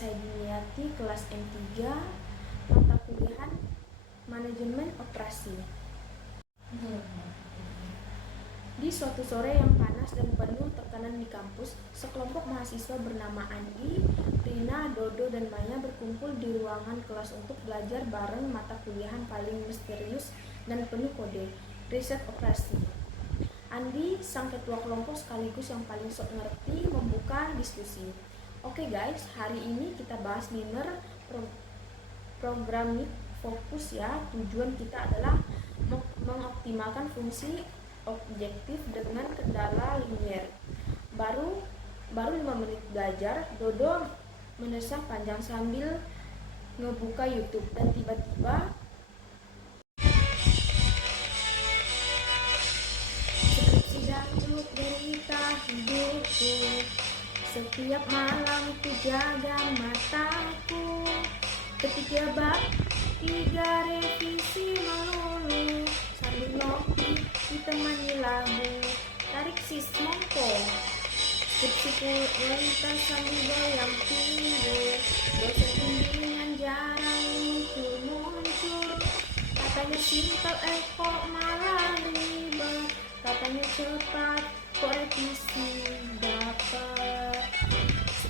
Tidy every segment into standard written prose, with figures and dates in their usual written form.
Saya Diniati, kelas M3, mata kuliah Manajemen Operasi. Di suatu sore yang panas dan penuh tekanan di kampus, sekelompok mahasiswa bernama Andi, Rina, Dodo, dan Maya berkumpul di ruangan kelas untuk belajar bareng mata kuliah paling misterius dan penuh kode, riset operasi. Andi, sang ketua kelompok sekaligus yang paling sok ngerti, membuka diskusi. Oke guys, hari ini kita bahas minor programming fokus ya. Tujuan kita adalah mengoptimalkan fungsi objektif dengan kendala linier. Baru 5 menit belajar, Dodo mendesah panjang sambil ngebuka YouTube dan tiba-tiba skripsi dangdut derita hidupku. Setiap malam ku jaga mataku, ketika bab 3 revisi melulu, sambil ngopi ditemani lagu tarik sis mongko. Skripsiku melintas sambil goyang pinggul, dosen bimbingan jarang muncul. Katanya simpel kok malah ribet, katanya cepat kok revisi dapat.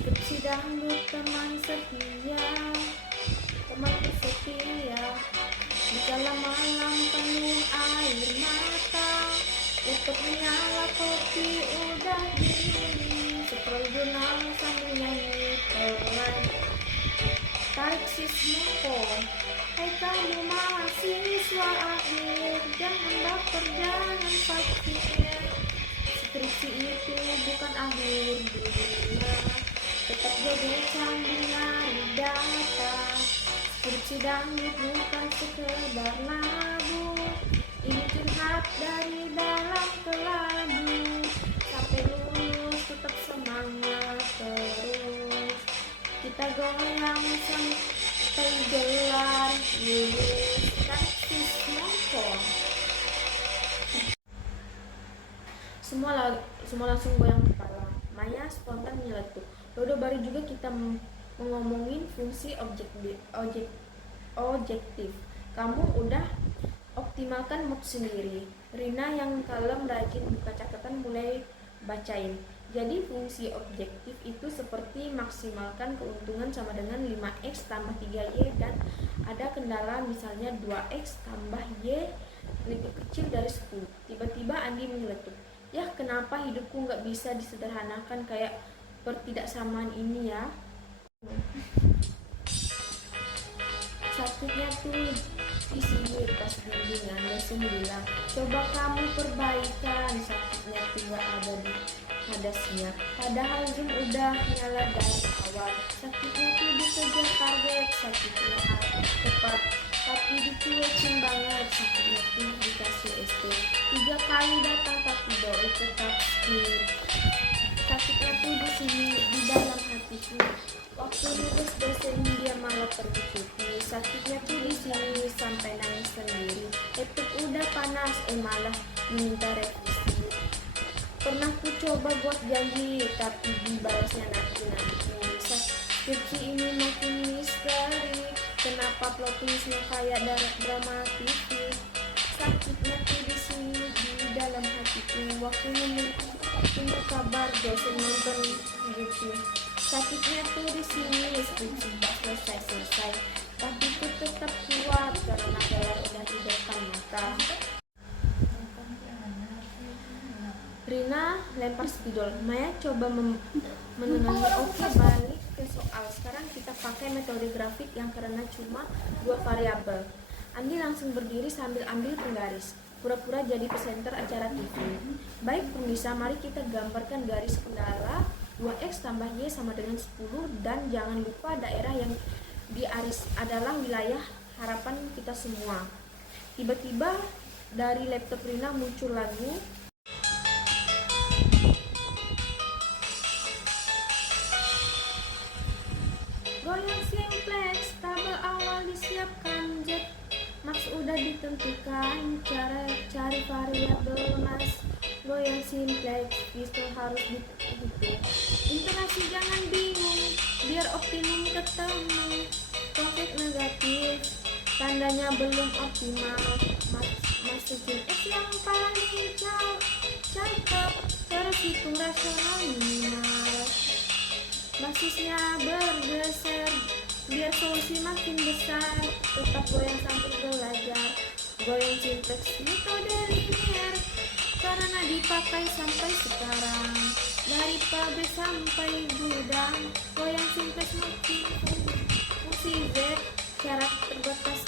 Skripsi dangdut teman setia, temanku setia. Di kala malam penuh air mata, untuk menyala kopi udah dingin, scroll jurnal sambil nyanyi pelan. Tarik sis mongko, hai kamu mahasiswa akhir, jangan baper jangan fakir. Skripsi itu bukan akhir dunia, tetap joget sambil nyari data. Skripsi dangdut bukan sekedar lagu, ini curhat dari dalam ke lagu. Sampai lulus tetap semangat terus, kita goyang sampai gelar lulus. Tarik sis mongko. Semua langsung goyang kepala. Maya spontan nyeletuk. Dodo baru juga kita ngomongin fungsi objektif. Kamu udah optimalkan mood sendiri. Rina yang kalem rajin buka catatan mulai bacain. Jadi fungsi objektif itu seperti maksimalkan keuntungan sama dengan 5x tambah 3y dan ada kendala misalnya 2x tambah y lebih kecil dari 10. Tiba-tiba Andi menyeletuk. Ya kenapa hidupku nggak bisa disederhanakan kayak pertidaksamaan ini ya? Sakitnya tuh di sini pas bimbingan dosen bilang, coba kamu perbaikan. Sakitnya tuh nggak ada di hadasnya, padahal Zoom udah nyala dari awal. Sakitnya tuh dikejar target, sakitnya harus cepat tapi dicuekin banget. Sakitnya tuh dikasih ST 3 kali datang tapi doi tetap skip. Sakitnya tuh di sini di dalam hatiku, waktu lulus dosen dia malah pergi cuti. Sakitnya tuh di sini sampai nangis sendiri. Laptop udah panas malah minta revisi. Pernah ku coba buat janji tapi dibalasnya nanti. Skripsi ini makin misteri, kenapa plot twistnya kayak drama TV. Sakitnya tuh di sini di dalam hatiku, waktu tunggu kabar dosen nonton YouTube. Sakitnya tuh di sini skripsi tak selesai, tapi ku tetap kuat karena gelar udah di depan mata. Rina lempar spidol, Maya coba menenangi. Oke, balik ke soal. Sekarang kita pakai metode grafik yang karena cuma 2 variabel. Andi langsung berdiri sambil ambil penggaris, pura-pura jadi presenter acara TV. Baik pemirsa, mari kita gambarkan garis kendala 2x tambah y sama dengan 10, dan jangan lupa daerah yang diaris adalah wilayah harapan kita semua. Tiba-tiba dari laptop Rina muncul lagu goyang simplex, tabel awal disiapkan, jet max udah ditentukan, cara cari variabel mas. Goyang simplex, pistol harus dihitung, intonasi jangan bingung, biar optimum ketemu. Konflik negatif tandanya belum optimal. Masukin X yang paling cakep, terus hitung rasional minimal. Basisnya bergeser biar solusi makin besar. Tetap goyang sambil belajar, goyang simplex metode linear karena dipakai sampai sekarang. Dari pabrik sampai gudang, goyang simplex makin fungsi Z, syarat terbatas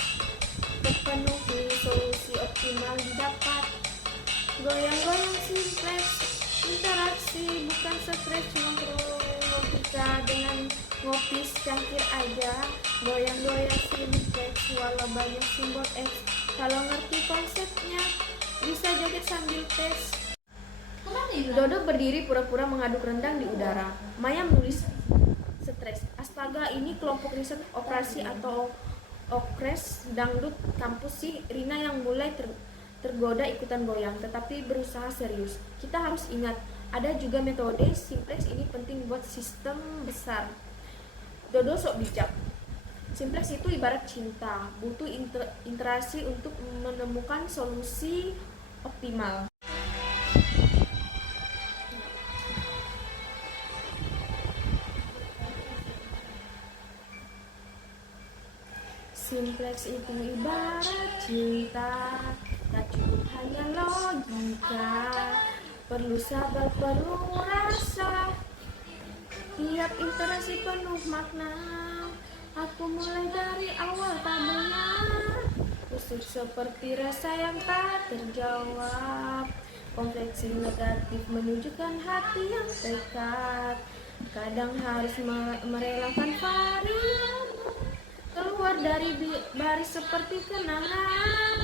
terpenuhi, solusi optimal didapat. Goyang-goyang simplex, interaksi bukan stres, logika dengan ngopi secangkir aja. Goyang-goyang simplex walau banyak simbol X, kalau ngerti konsepnya bisa joget sambil tes. Dodo berdiri pura-pura mengaduk rendang di udara. Maya menulis stres. Astaga, ini kelompok riset operasi atau okres dangdut kampus sih. Rina yang mulai tergoda ikutan goyang, tetapi berusaha serius. Kita harus ingat, ada juga metode simplex ini penting buat sistem besar. Dodo sok bijak. Simplex itu ibarat cinta, butuh interaksi untuk menemukan solusi optimal. Simplex itu ibarat cinta, tak cukup hanya logika, perlu sabar, perlu rasa, tiap interaksi penuh makna. Aku mulai dari awal tabelnya, kusut seperti rasa yang tak terjawab. Konfleksi negatif menunjukkan hati yang tekad, kadang harus merelakan varian, keluar dari baris seperti kenangan.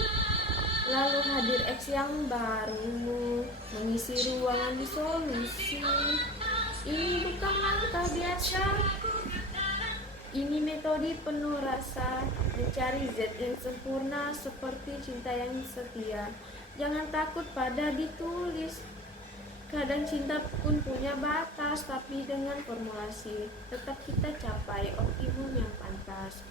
Lalu hadir X yang baru, mengisi ruangan di solusi. Ini bukan langkah biasa, ini metode penuh rasa, mencari Z yang sempurna seperti cinta yang setia. Jangan takut pada ditulis, kadang cinta pun punya batas, tapi dengan formulasi tetap kita capai optimum yang pantas.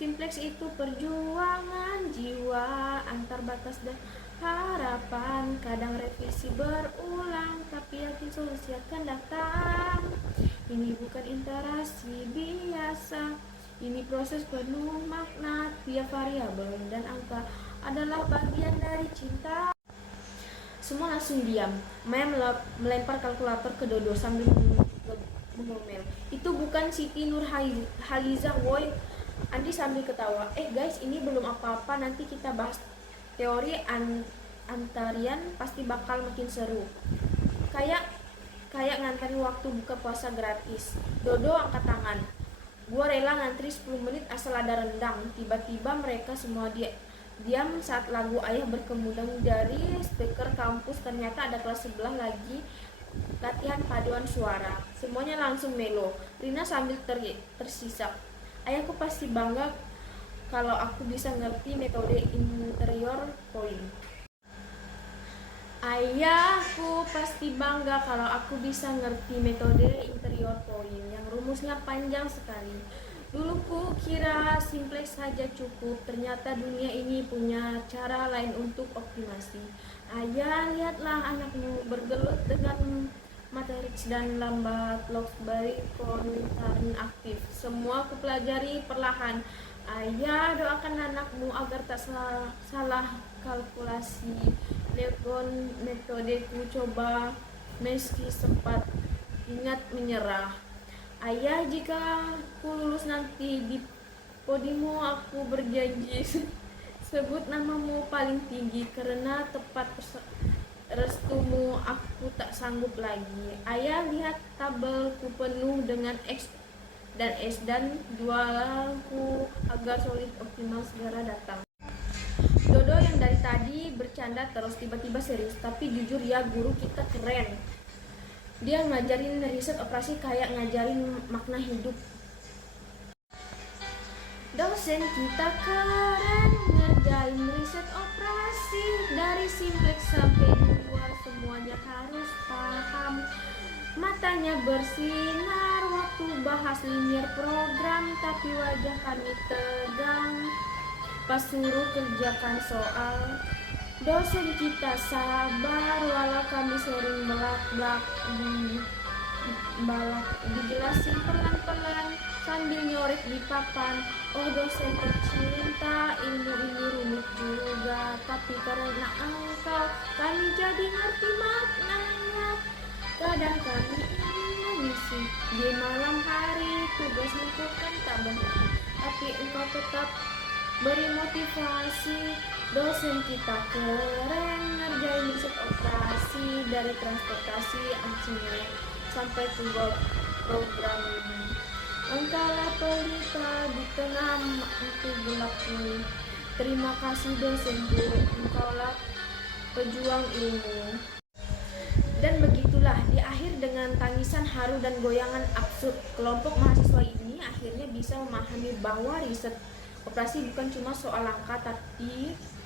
Simplex itu perjuangan jiwa antar batas dan harapan, kadang revisi berulang, tapi yakin solusi akan datang. Ini bukan interaksi biasa, ini proses penuh makna, tiap variabel dan angka adalah bagian dari cinta. Semua langsung diam. Maya melempar kalkulator ke Dodo sambil mengomel. Itu bukan Siti Nurhaliza, woi. Andi sambil ketawa. Guys, ini belum apa-apa, nanti kita bahas teori antarian, pasti bakal makin seru. Kayak ngantri waktu buka puasa gratis. Dodo angkat tangan. Gua rela ngantri 10 menit asal ada rendang. Tiba-tiba mereka semua diam saat lagu Ayah berkembang dari speaker kampus. Ternyata ada kelas sebelah lagi latihan paduan suara. Semuanya langsung melo. Rina sambil tersisak. Ayahku pasti bangga kalau aku bisa ngerti metode interior point. Ayahku pasti bangga kalau aku bisa ngerti metode interior point yang rumusnya panjang sekali. Dulu ku kira simplex saja cukup, ternyata dunia ini punya cara lain untuk optimasi. Ayah, lihatlah anakmu bergelut dengan matrix dan lambat logsbary kontan aktif. Semua ku pelajari perlahan. Ayah, doakan anakmu agar tak salah kalkulasi. Legon metodeku coba meski sempat ingat menyerah. Ayah, jika ku lulus nanti di podimu aku berjanji sebut namamu paling tinggi, karena tepat restumu aku tak sanggup lagi. Ayah, lihat tabelku penuh dengan X dan S dan jualanku agar solid optimal segera datang. Dodo yang dari tadi bercanda terus tiba-tiba serius, tapi jujur ya, guru kita keren. Dia ngajarin riset operasi kayak ngajarin makna hidup. Dosen kita keren, ngerjain riset operasi dari simplex sampai dua, semuanya harus paham. Matanya bersinar waktu bahas linear program, tapi wajah kami tegang pas suruh kerjakan soal. Dosen kita sabar, walau kami sering belak-belak dijelasin pelan-pelan sambil nyorek di papan. Oh dosen tercinta, ilmu ini rumit juga, tapi karena engkau kami jadi ngerti maknanya. Kadang kami ingin mengisi di malam hari, tugas menentukan tak benar, tapi engkau tetap beri motivasi. Dosen kita keren, ngerjain riset operasi dari transportasi Aceh sampai ke program ini. Engkaulah pelita di tengah itu gelap ini. Terima kasih dosenku, engkaulah pejuang ilmu. Dan begitulah di akhir dengan tangisan haru dan goyangan absurd, kelompok mahasiswa ini akhirnya bisa memahami bahwa riset operasi bukan cuma soal angka,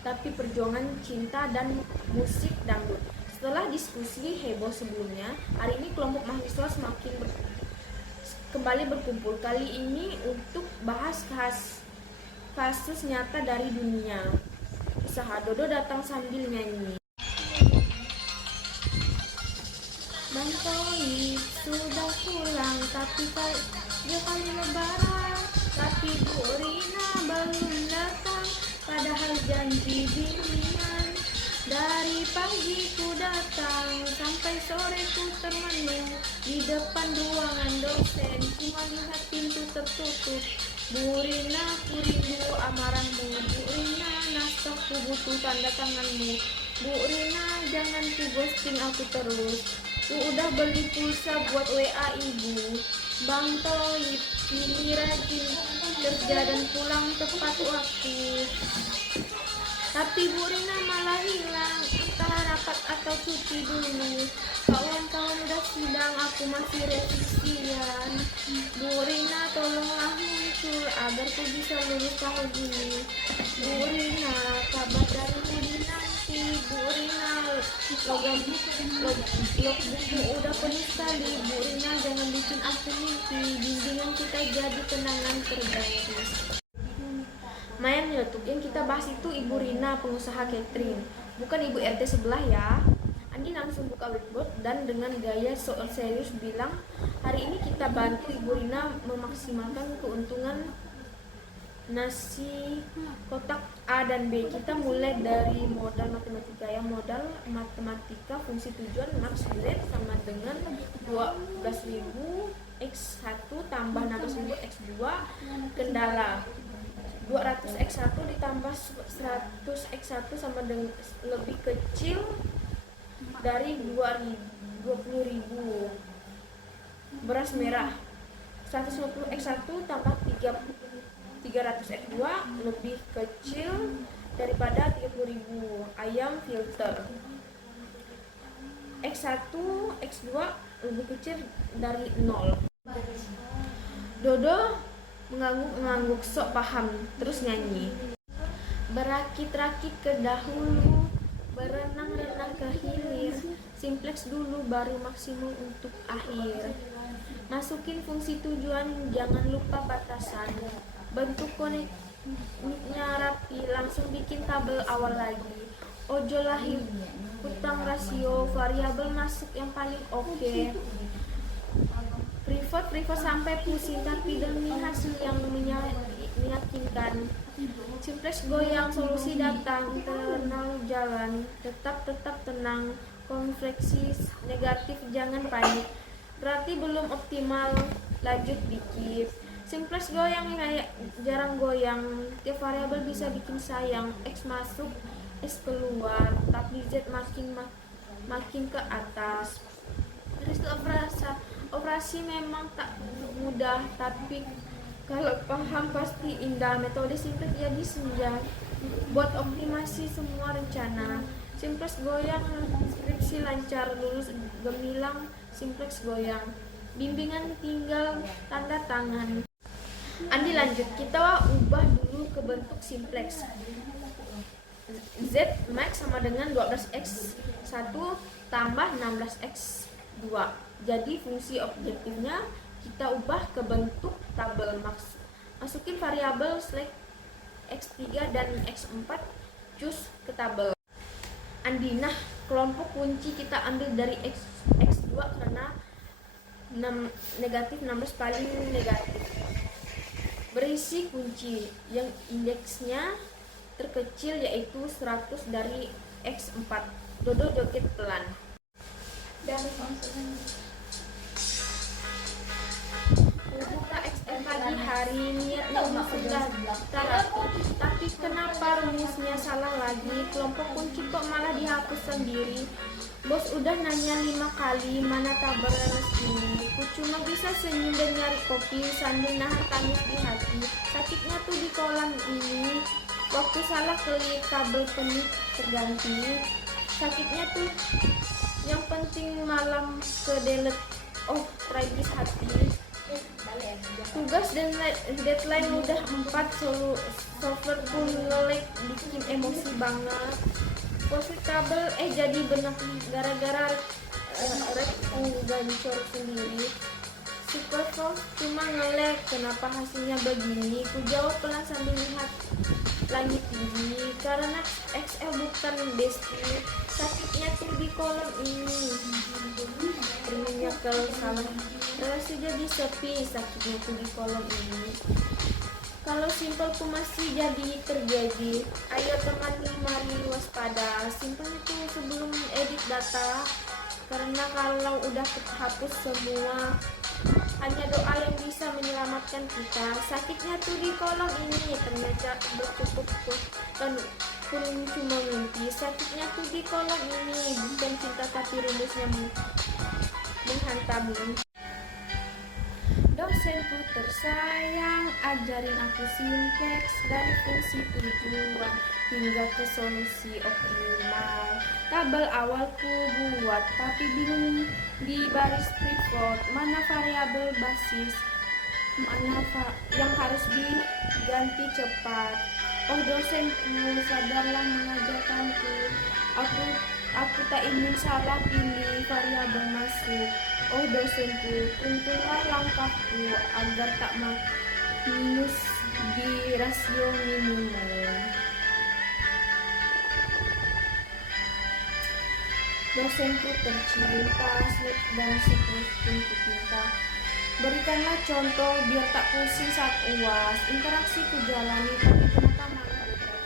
tapi perjuangan cinta dan musik dangdut. Setelah diskusi heboh sebelumnya, hari ini kelompok mahasiswa kembali berkumpul, kali ini untuk bahas kasus nyata dari dunia usaha. Dodo datang sambil nyanyi. Bang Toib sudah pulang, tapi dia kali lebaran, tapi Bu Rina belum datang, padahal janji bimbingan. Dari pagi ku datang sampai sore ku termenung di depan ruangan dosen, cuma lihat pintu tertutup. Bu Rina ku rindu amarahmu, Bu Rina naskah ku butuh tanda tanganmu, Bu Rina jangan ku ghosting aku terus, ku udah beli pulsa buat WA ibu. Bang Toib kini rajin kerja dan pulang tepat waktu, tapi Bu Rina malah hilang, entah rapat atau cuti dulu. Kawan-kawan udah sidang, aku masih revisian. Bu Rina tolonglah muncul agar ku bisa lulus tahun ini. Bu Rina kabar darimu dinanti. Bu Rina logbookmu udah penuh sekali. Bu Rina jangan bikin aku mimpi, bimbingan kita jadi kenangan terganti. Maya nyeletuk, yang kita bahas itu Ibu Rina, pengusaha catering, bukan Ibu RT sebelah ya. Andi langsung buka whiteboard dan dengan gaya soal serius bilang, hari ini kita bantu Ibu Rina memaksimalkan keuntungan nasi kotak A dan B. Kita mulai dari modal matematika ya. Modal matematika fungsi tujuan max Z sama dengan 12.000 X1 tambah 16.000 X2. Kendala 200 X1 ditambah 100 X1 sama dengan lebih kecil dari 20.000. Beras merah 150 X1 tambah 300 X2 lebih kecil daripada 30.000. Ayam filter X1 X2 lebih kecil dari 0. Dodo mengangguk sok paham, terus nyanyi. Berakit-rakit ke dahulu, berenang-renang ke hilir, simplex dulu baru maksimum untuk akhir. Masukin fungsi tujuan, jangan lupa batasan. Bentuk koniknya rapi, langsung bikin tabel awal lagi. Ojo lahir hutang rasio, variabel masuk yang paling oke. Privat sampai pusing, tapi demi hasil yang meyakinkan. Simplex goyang, solusi datang, internal jalan, tetap tenang, konfleksi negatif jangan panik. Berarti belum optimal, lanjut dikit. Simplex goyang kayak jarang goyang, tiap variabel bisa bikin sayang. X masuk, S keluar, tapi Z makin ke atas. Operasi memang tak mudah, tapi kalau paham pasti indah. Metode simplex jadi senja buat optimasi semua rencana. Simplex goyang, skripsi lancar, lulus gemilang. Simplex goyang, bimbingan tinggal tanda tangan. Andi lanjut, kita ubah dulu ke bentuk simplex. Z max sama dengan 12x1 tambah 16x2. Jadi fungsi objektifnya kita ubah ke bentuk tabel. Masukin variabel select X3 dan X4, cus ke tabel. Andi, nah kelompok kunci kita ambil dari X2 karena negatif 16 paling negatif. Berisi kunci yang indeksnya terkecil yaitu 100 dari X4. Dodo joget pelan. Buka XM pagi hari, niatnya sudah teratur, tapi kenapa rumusnya salah lagi? Kelompok kunci kok malah dihapus sendiri? Bos udah nanya 5 kali mana tabel ini. Ku cuma bisa senyum dan nyari kopi sambil nahan tangis di hati. Sakitnya tuh di kolam ini. Waktu salah klik kabel penuh terganti. Sakitnya tuh yang penting malam ke delete. Oh, tragis hati. Tugas dan deadline udah 4, software pun nge-lag, bikin emosi banget. Posisi kabel jadi benak gara-gara rekku gancor sendiri. Superflow cuma nge-lag, kenapa hasilnya begini? Ku jawab pelan sambil lihat langit tinggi, karena XL bukan bestie. Sakitnya tuh di kolom ini. Ininya kalau salah relasi jadi sepi, sakitnya tuh di kolom ini. Kalau simpelku masih jadi terjadi, ayo teman mari waspada. Simpelnya tuh sebelum edit data, karena kalau udah hapus semua, hanya doa yang bisa menyelamatkan kita. Sakitnya tuh di kolom ini, ternyata bercukup kan pun cuma mimpi. Sakitnya tuh di kolom ini, bukan cinta tapi rumusnya menghantammu. Dosenku tersayang, ajarin aku sinteks dari fungsi tujuan hingga ke solusi optimal. Tabel awalku buat tapi bingung di baris pivot, mana variabel basis, mana yang harus diganti cepat. Oh dosenku, sadarlah mengajarkanku. Aku tak ingin salah pilih variabel masuk. Oh dosenku, tuntunlah langkahku agar tak minus di rasio minimum. Dosenku tercinta, dan siklus untuk cinta. Berikanlah contoh biar tak pusing saat UAS. Interaksi ku jalani tapi kenapa malah berat?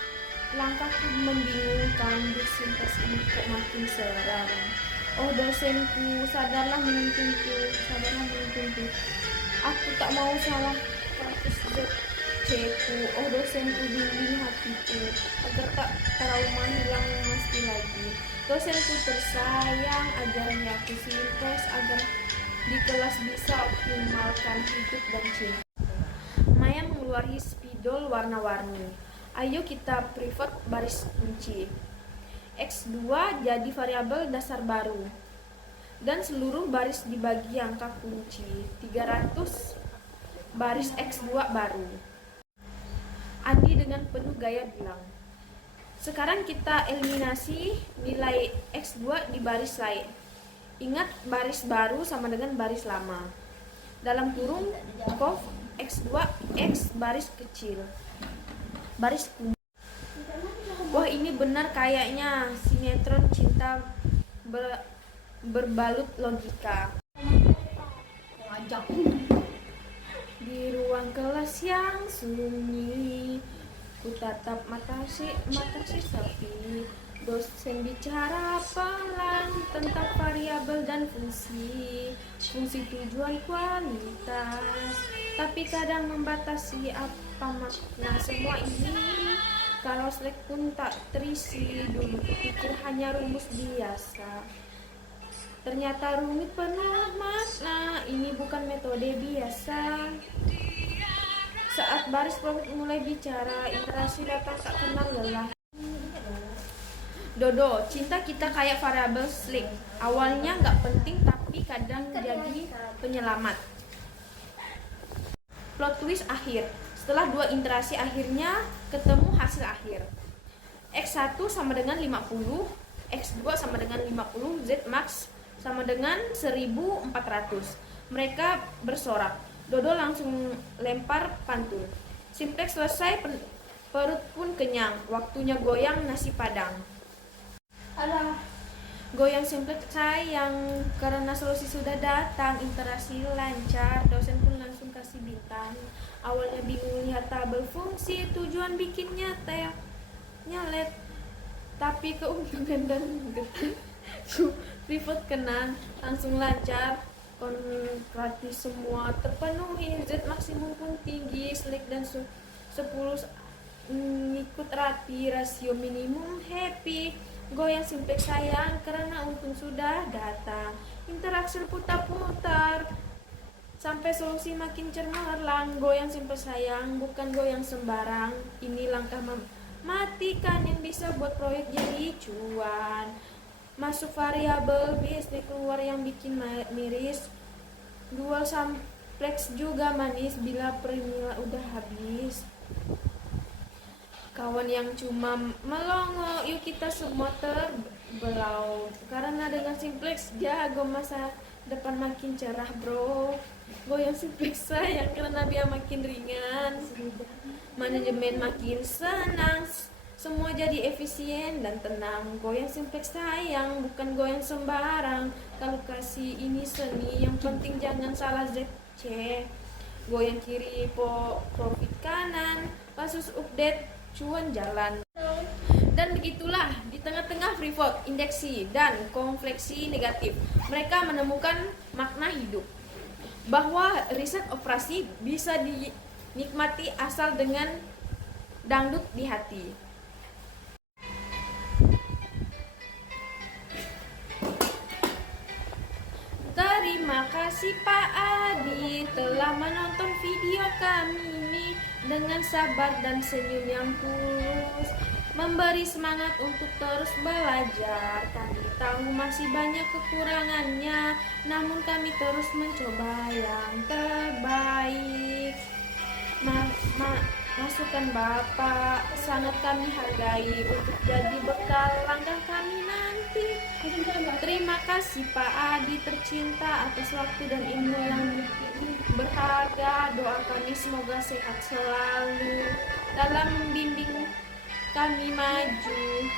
Langkahku membingungkan, bersintas ini kok makin seram. Oh dosenku, sadarlah menuntunku. Aku tak mau salah kasus ZC-ku. Oh dosenku, bimbing hatiku agar tak trauma hilang mesti lagi. Dosenku tersayang, ajarnya aku sintes agar di kelas bisa optimalkan hidup dan cinta. Maya mengeluarkan spidol warna-warni. Ayo kita pivot baris kunci. X2 jadi variabel dasar baru dan seluruh baris dibagi angka kunci 300 baris X2 baru. Andi dengan penuh gaya bilang, sekarang kita eliminasi nilai X2 di baris lain. Ingat baris baru sama dengan baris lama. Dalam kurung conv X2 X baris kecil baris kunci. Wah ini benar kayaknya sinetron cinta berbalut logika. Di ruang kelas yang sunyi, ku tatap mata si sepi. Dosen bicara pelan tentang variabel dan fungsi tujuan kualitas, tapi kadang membatasi apa makna semua ini. Kalau Slack pun tak terisi, dulu pikir hanya rumus biasa. Ternyata rumit penuh makna, ini bukan metode biasa. Saat baris profit mulai bicara, interaksi datang tak kenal lelah. Dodo, cinta kita kayak variabel Slack. Awalnya nggak penting tapi kadang jadi penyelamat. Plot twist akhir. Setelah 2 interaksi akhirnya ketemu hasil akhir. X1 sama dengan 50, X2 sama dengan 50, Z max sama dengan 1400. Mereka bersorak. Dodo langsung lempar pantun. Simplex selesai, perut pun kenyang. Waktunya goyang nasi padang. Alah, goyang simplex sayang karena solusi sudah datang. Interaksi lancar, dosen pun langsung kasih bintang. Awalnya bingung lihat tabel fungsi, tujuan bikinnya nyalet, tapi keuntungan dan pivot kenan langsung lancar. Kontratis semua terpenuhi, Z maksimum pun tinggi, selek dan 10 ikut rapi, rasio minimum happy. Goyang simplex sayang karena untung sudah datang. Interaksi putar-putar sampai solusi makin cemerlang. Goyang simplex sayang, bukan goyang sembarang. Ini langkah mematikan yang bisa buat proyek jadi cuan. Masuk variabel bisnis, keluar yang bikin miris. Dual simplex juga manis bila premila udah habis. Kawan yang cuma melongo, yuk kita semua terbelau. Karena dengan simplex jago, masa depan makin cerah bro. Goyang simplex sayang karena biar makin ringan. Manajemen makin senang, semua jadi efisien dan tenang. Goyang simplex sayang, bukan goyang sembarang. Kalau kasih ini seni, yang penting jangan salah ZC. Goyang kiri, profit kanan, kasus update, cuan jalan. Dan begitulah, di tengah-tengah freeport, indeksi, dan konfleksi negatif, mereka menemukan makna hidup. Bahwa riset operasi bisa dinikmati asal dengan dangdut di hati. Terima kasih Pak Adi telah menonton video kami ini dengan sabar dan senyum yang tulus, memberi semangat untuk terus belajar. Kami tahu masih banyak kekurangannya, namun kami terus mencoba yang terbaik. Masukan Bapak sangat kami hargai untuk jadi bekal langkah kami nanti. Terima kasih Pak Adi tercinta atas waktu dan ilmu yang berharga. Doa kami semoga sehat selalu dalam membimbing kami maju.